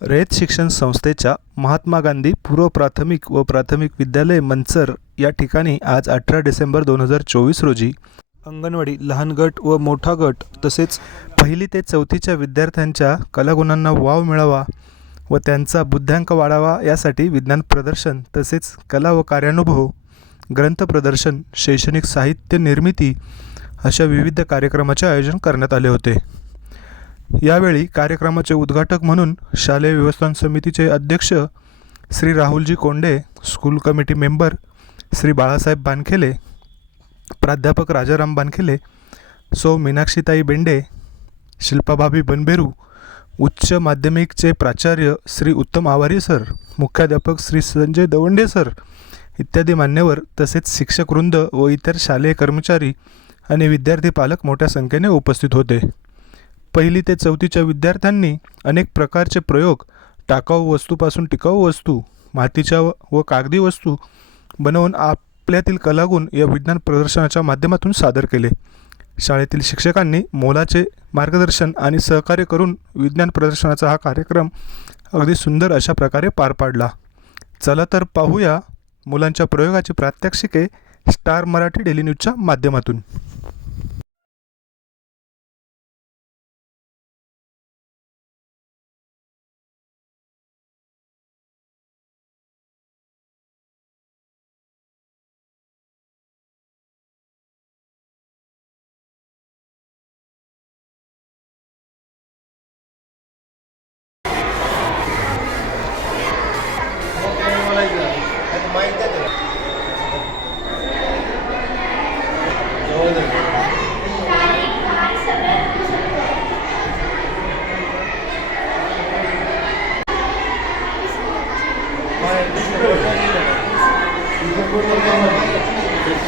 रयत शिक्षण संस्थेच्या महात्मा गांधी पूर्व प्राथमिक व प्राथमिक विद्यालय मंचर या ठिकाणी आज अठरा डिसेंबर दोन हजार चोवीस रोजी अंगणवाडी लहान गट व मोठा गट तसेच पहिली ते चौथीच्या विद्यार्थ्यांच्या कलागुणांना वाव मिळावा व त्यांचा बुद्ध्यांक वाढावा यासाठी विज्ञान प्रदर्शन तसेच कला व कार्यानुभव ग्रंथ प्रदर्शन शैक्षणिक साहित्य निर्मिती अशा विविध कार्यक्रमाचे आयोजन करण्यात आले होते. यावेळी कार्यक्रमाचे उद्घाटक म्हणून शालेय व्यवस्थापन समितीचे अध्यक्ष Shri Rahulji Konde school committee member Shri Balasaheb Bankhele प्राध्यापक राजाराम बानखेले सौ मीनाक्षीताई बेंडे शिल्पाभाभी बनबेरू उच्च माध्यमिकचे प्राचार्य श्री उत्तम आवारी सर मुख्याध्यापक श्री संजय दवंडे सर इत्यादी मान्यवर तसेच शिक्षकवृंद व इतर शालेय कर्मचारी आणि विद्यार्थी पालक मोठ्या संख्येने उपस्थित होते. पहिली ते चौथीच्या विद्यार्थ्यांनी अनेक प्रकारचे प्रयोग टाकाऊ वस्तूपासून टिकाऊ वस्तू मातीच्या व व कागदी वस्तू बनवून आपल्यातील कलागुण या विज्ञान प्रदर्शनाच्या माध्यमातून सादर केले. शाळेतील शिक्षकांनी मोलाचे मार्गदर्शन आणि सहकार्य करून विज्ञान प्रदर्शनाचा हा कार्यक्रम अगदी सुंदर अशा प्रकारे पार पाडला. चला तर पाहूया मुलांच्या प्रयोगाची प्रात्यक्षिके स्टार मराठी डेली न्यूजच्या माध्यमातून.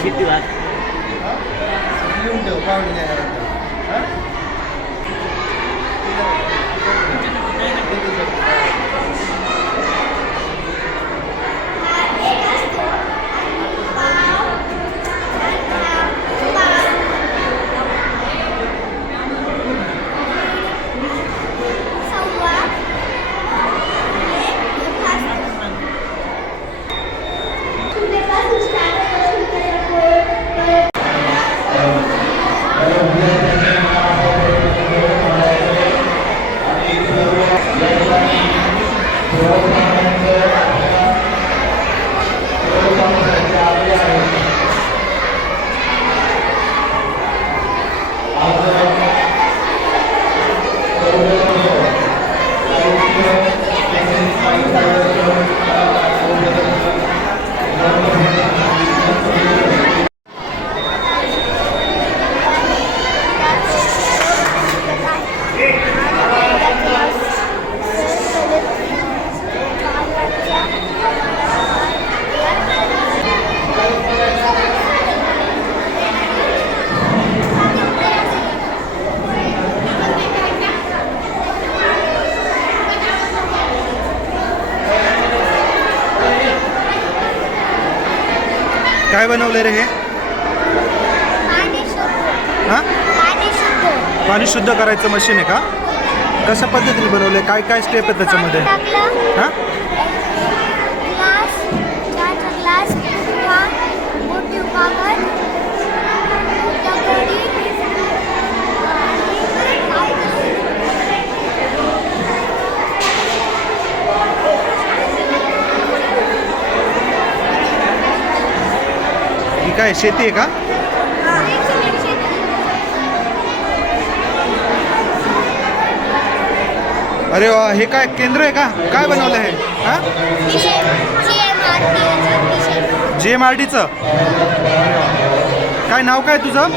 किती वाज काय बनवलं रे हे? पाणी शुद्ध. हां? पाणी शुद्ध. करायचं मशीन आहे का? कशा पद्धतीने बनवलं काय काय स्टेप आहे त्याच्यामध्ये? हां? ग्लास चहाचा ग्लास किंवा मोठी कागद दगडी ही काय शेती आहे का? अरे वा हे काय केंद्र आहे का? काय बनवलं आहे हां? जी एम आर डीचं काय नाव काय तुझं?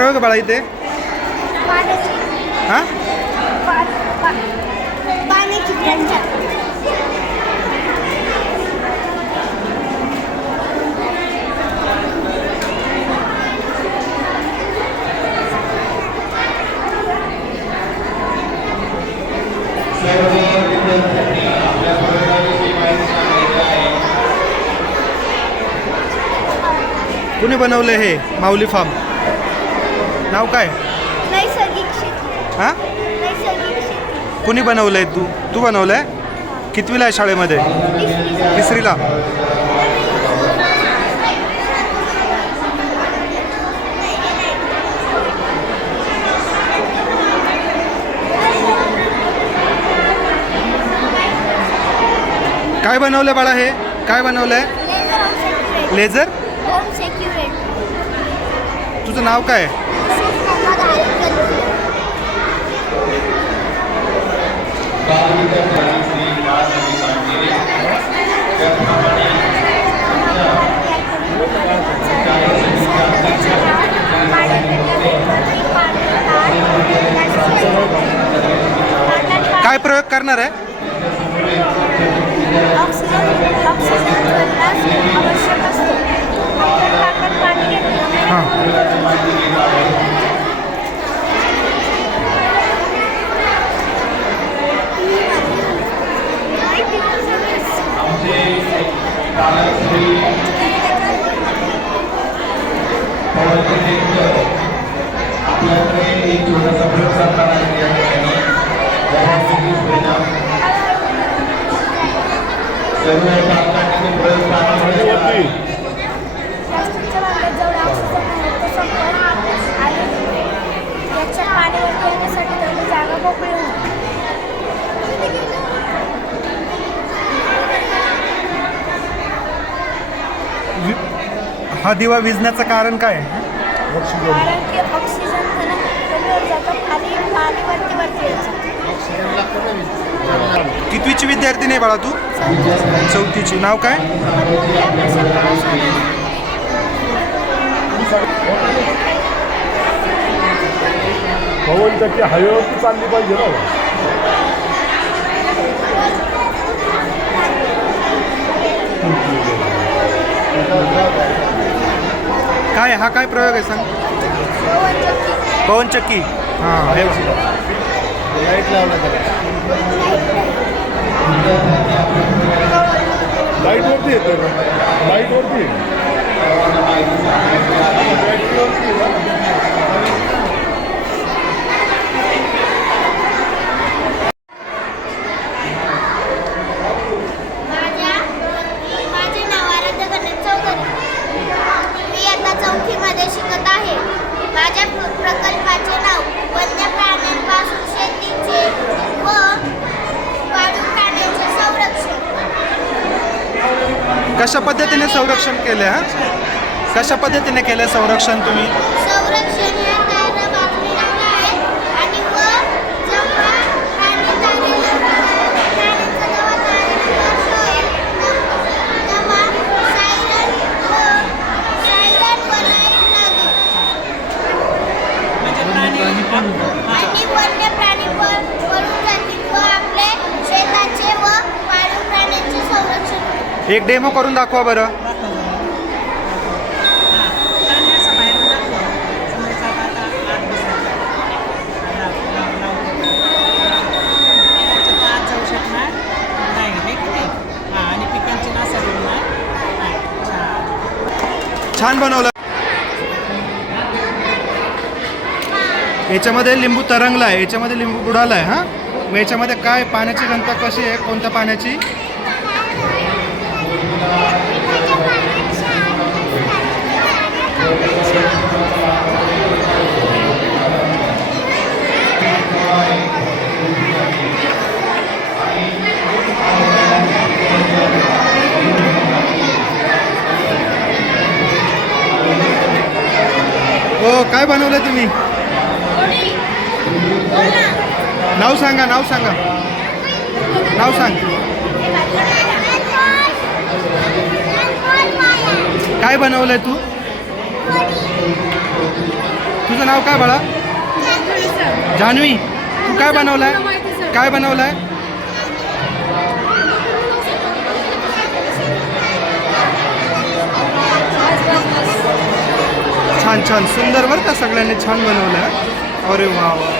लेकरं हो का बाळा कुणी बनवलं हे? माऊली फार्म. नाव काय? हां? कुणी बनवलं आहे तू? तू बनवलं आहे कितवीला आहे शाळेमध्ये? तिसरी तिसरीला. काय बनवलं बाळा हे? काय बनवलंय? Laser laser? तुझं नाव काय? मोहम्मद काय प्रयोग करणार आहे? हा दिवा विजण्याचं कारण काय? कारण की ऑक्सिजन कितवीची विद्यार्थिनी आहे बाळा तू? चौथीची. नाव काय? पवन टक्के हायवेवरती चालली पाहिजे ना काय हा काय प्रयोग आहे सांग? पवन चक्की हां हे लाईटवरती येते लाईटवरती संरक्षण केलं कशा पद्धतीने केलं संरक्षण तुम्ही? संरक्षण एक डेमो करून दाखवा बरं. आणि पिकांची छान बनवलं. याच्यामध्ये लिंबू तरंगला आहे याच्यामध्ये लिंबू बुडाला आहे हां? मग याच्यामध्ये काय पाण्याची घनता कशी आहे? कोणत्या पाण्याची? हो काय बनवलं तुम्ही नाव सांगा नाव सांगा नाव सांग काय बनवलंय तू? तुझं नाव काय बाळा? जान्हवी तू काय बनवलंय? काय बनवलंय? छान छान. सुंदर बरं का सगळ्यांनी छान बनवलं अरे वा वा.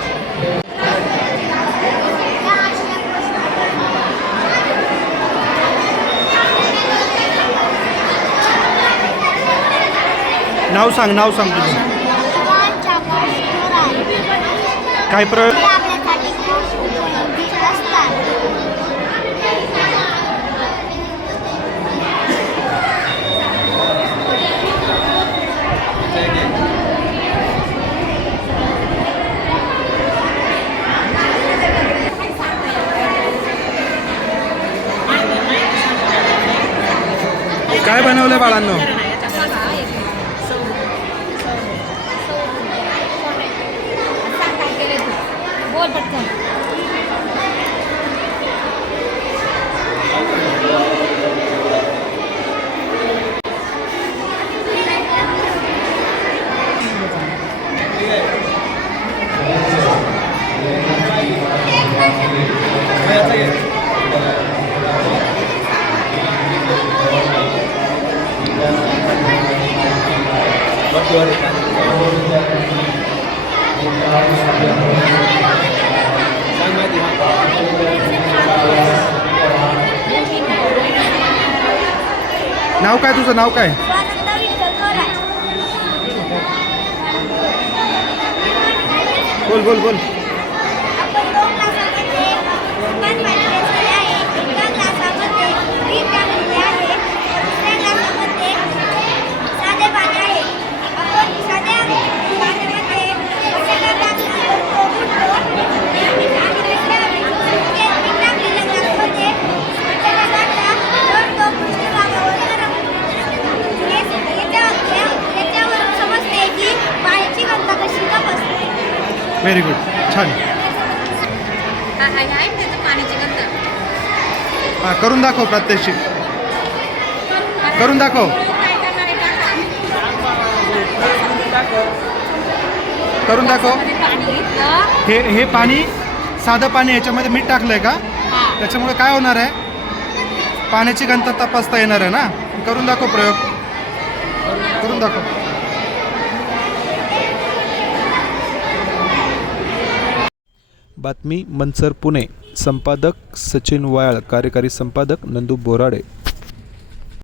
नाव सांग नाव सांग तुझं. काय प्रयोग काय बनवलं बाळांनो? नाव काय तुझं? नाव काय? बोल बोल बोल आपण दोन ग्लासामध्ये पाच पाणी घेतलेले आहे एका ग्लासामध्ये मीठ टाकलेले आहे दुसऱ्या ग्लासामध्ये साधे पाणी आहे आपण साध्या पाण्यामध्ये मसाला टाकला तर तो फुटतो आणि दुसऱ्या ते मीठ टाकलेल्या ग्लासमध्ये मसाला टाकला तर तो पृष्ठभागावर गरम होतो. हे- याच्या- या- याच्यावरून समजते की पाण्याची गंध कशी तपासते व्हेरी गुड छान. हा आहे आहे हां करून दाखव प्रात्यक्षिक करून दाखव. आहे. करून दाखव. हे हे पाणी साधं पाणी याच्यामध्ये मीठ टाकलंय का? हा. त्याच्यामुळे काय होणार आहे? पाण्याची घनता तपासता येणार आहे ना? करून दाखव प्रयोग. करून दाखव. बातमी मनसर पुणे. संपादक सचिन वायाळ कार्यकारी संपादक नंदू बोराडे.